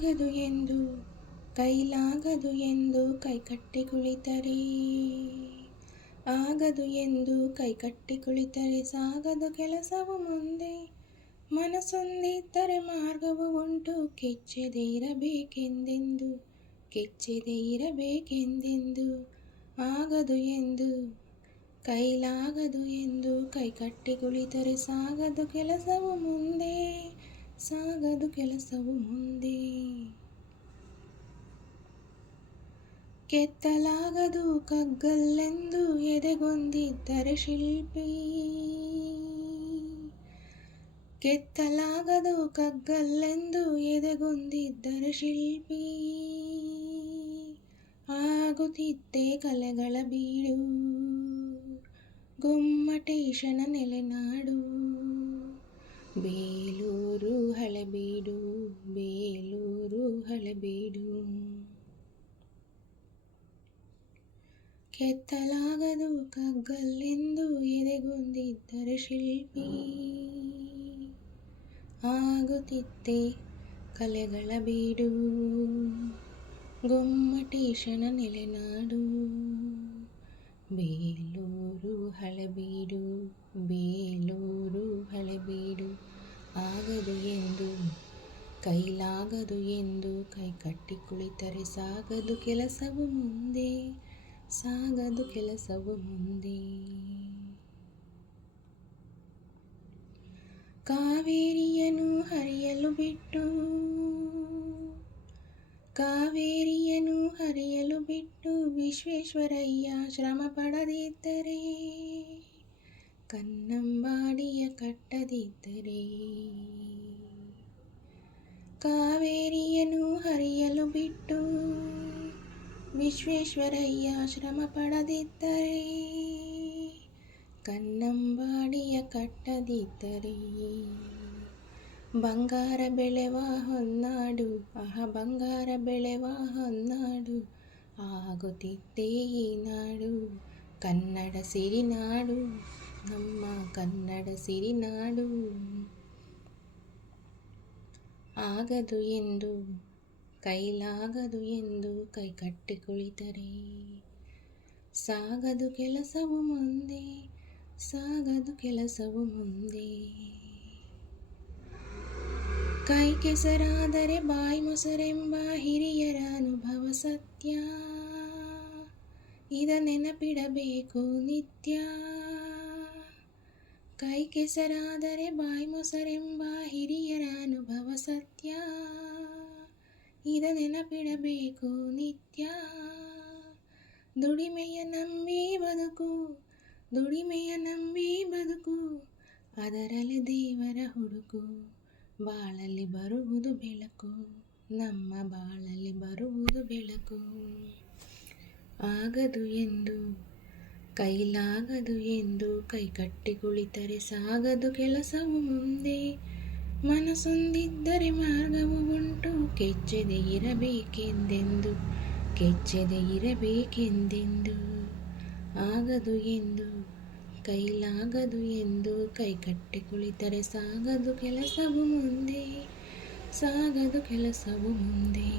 ಆಗದು ಎಂದು ಕೈಲಾಗದು ಎಂದು ಕೈಕಟ್ಟಿ ಕುಳಿತರೆ, ಆಗದು ಎಂದು ಕೈಕಟ್ಟಿ ಕುಳಿತರೆ ಸಾಗದು ಕೆಲಸವು ಮುಂದೆ. ಮನಸ್ಸೊಂದಿದ್ದರೆ ಮಾರ್ಗವು ಉಂಟು, ಕೆಚ್ಚದೆ ಇರಬೇಕೆಂದೆಂದು, ಕೆಚ್ಚದೆ ಇರಬೇಕೆಂದೆಂದು. ಆಗದು ಎಂದು ಕೈಲಾಗದು ಎಂದು ಕೈಕಟ್ಟಿ ಕುಳಿತರೆ ಸಾಗದು ಕೆಲಸವು ಮುಂದೆ, ಸಾಗದು ಕೆಲಸವು ಮುಂದೆ. ಕೆತ್ತಲಾಗದು ಕಗ್ಗಲ್ಲೆಂದು ಎದೆಗೊಂದಿದ್ದರೆ ಶಿಲ್ಪಿ, ಕೆತ್ತಲಾಗದು ಕಗ್ಗಲ್ಲೆಂದು ಎದೆಗೊಂದಿದ್ದರೆ ಶಿಲ್ಪಿ. ಆಗುತ್ತಿದ್ದೆ ಕಲೆಗಳ ಬೀಡು, ಗೊಮ್ಮಟೇಶನ ನೆಲೆನಾಡು. ಬೇಲೂರು ಹಳೆಬೀಡು, ಬೇಲೂರು ಹಳೆಬೀಡು. ಕೆತ್ತಲಾಗದು ಕಗ್ಗಲ್ಲೆಂದು ಎದೆಗೊಂದಿದ್ದರೆ ಶಿಲ್ಪಿ, ಆಗುತ್ತಿದ್ದೆ ಕಲೆಗಳ ಬೀಡು, ಗೊಮ್ಮಟೇಶನ ನೆಲೆನಾಡು. ಬೇಲೂರು ಹಳೆಬೀಡು, ಬೇಲೂರು ಹಳೆಬೀಡು. ಆಗದು ಎಂದು ಕೈಲಾಗದು ಎಂದು ಕೈಕಟ್ಟಿ ಕುಳಿತರೆ ಸಾಗದು ಕೆಲಸವು ಮುಂದೆ, ಸಾಗದು ಕೆಲಸವು ಮುಂದೆ. ಕಾವೇರಿಯನ್ನು ಹರಿಯಲು ಬಿಟ್ಟು, ಕಾವೇರಿಯನ್ನು ಹರಿಯಲು ಬಿಟ್ಟು ವಿಶ್ವೇಶ್ವರಯ್ಯ ಶ್ರಮ ಪಡದಿದ್ದರೆ, ಕನ್ನಂಬಾಡಿಯ ಕಟ್ಟದಿದ್ದರೆ. ಕಾವೇರಿಯನ್ನು ಹರಿಯಲು ಬಿಟ್ಟು ವಿಶ್ವೇಶ್ವರಯ್ಯ ಶ್ರಮ ಪಡದಿದ್ದರೆ, ಕನ್ನಂಬಾಡಿಯ ಕಟ್ಟದಿದ್ದರೆ. ಬಂಗಾರ ಬೆಳೆವ ಹೊನ್ನಾಡು, ಬಂಗಾರ ಬೆಳೆವ ಹೊನ್ನಾಡು. ಆಗುತ್ತಿದ್ದೇ ಈ ನಾಡು ಕನ್ನಡ ಸಿರಿನಾಡು, ನಮ್ಮ ಕನ್ನಡ ಸಿರಿನಾಡು. ಆಗದು ಎಂದು ಕೈಲಾಗದು ಎಂದು ಕೈಕಟ್ಟಿ ಕುಳಿತರೆ ಸಾಗದು ಕೆಲಸವು ಮುಂದೆ, ಸಾಗದು ಕೆಲಸವು ಮುಂದೆ. ಕೈ ಕೆಸರಾದರೆ ಬಾಯಿ ಮೊಸರೆಂಬ ಹಿರಿಯರ ಅನುಭವ ಸತ್ಯ, ಇದ ನೆನಪಿಡಬೇಕು ನಿತ್ಯ. ಕೈ ಕೆಸರಾದರೆ ಬಾಯಿ ಮೊಸರೆಂಬ ಹಿರಿಯರ ಅನುಭವ ಸತ್ಯ, ಇದ ನೆನಪಿಡಬೇಕು ನಿತ್ಯ. ದುಡಿಮೆಯ ನಂಬಿ ಬದುಕು, ದುಡಿಮೆಯ ನಂಬಿ ಬದುಕು, ಅದರಲ್ಲಿ ದೇವರ ಹುಡುಕು. ಬಾಳಲ್ಲಿ ಬರುವುದು ಬೆಳಕು, ನಮ್ಮ ಬಾಳಲ್ಲಿ ಬರುವುದು ಬೆಳಕು. ಆಗದು ಎಂದು ಕೈಲಾಗದು ಎಂದು ಕೈಕಟ್ಟಿ ಕುಳಿತರೆ ಸಾಗದು ಕೆಲಸವು ಮುಂದೆ. ಮನಸ್ಸೊಂದಿದ್ದರೆ ಮಾರ್ಗವು ಉಂಟು, ಕೆಚ್ಚದೆ ಇರಬೇಕೆಂದೆಂದು, ಕೆಚ್ಚದೆ ಇರಬೇಕೆಂದೆಂದು. ಆಗದು ಎಂದು ಕೈಲಾಗದು ಎಂದು ಕೈಕಟ್ಟಿ ಕುಳಿತರೆ ಸಾಗದು ಕೆಲಸವು ಮುಂದೆ, ಸಾಗದು ಕೆಲಸವು ಮುಂದೆ.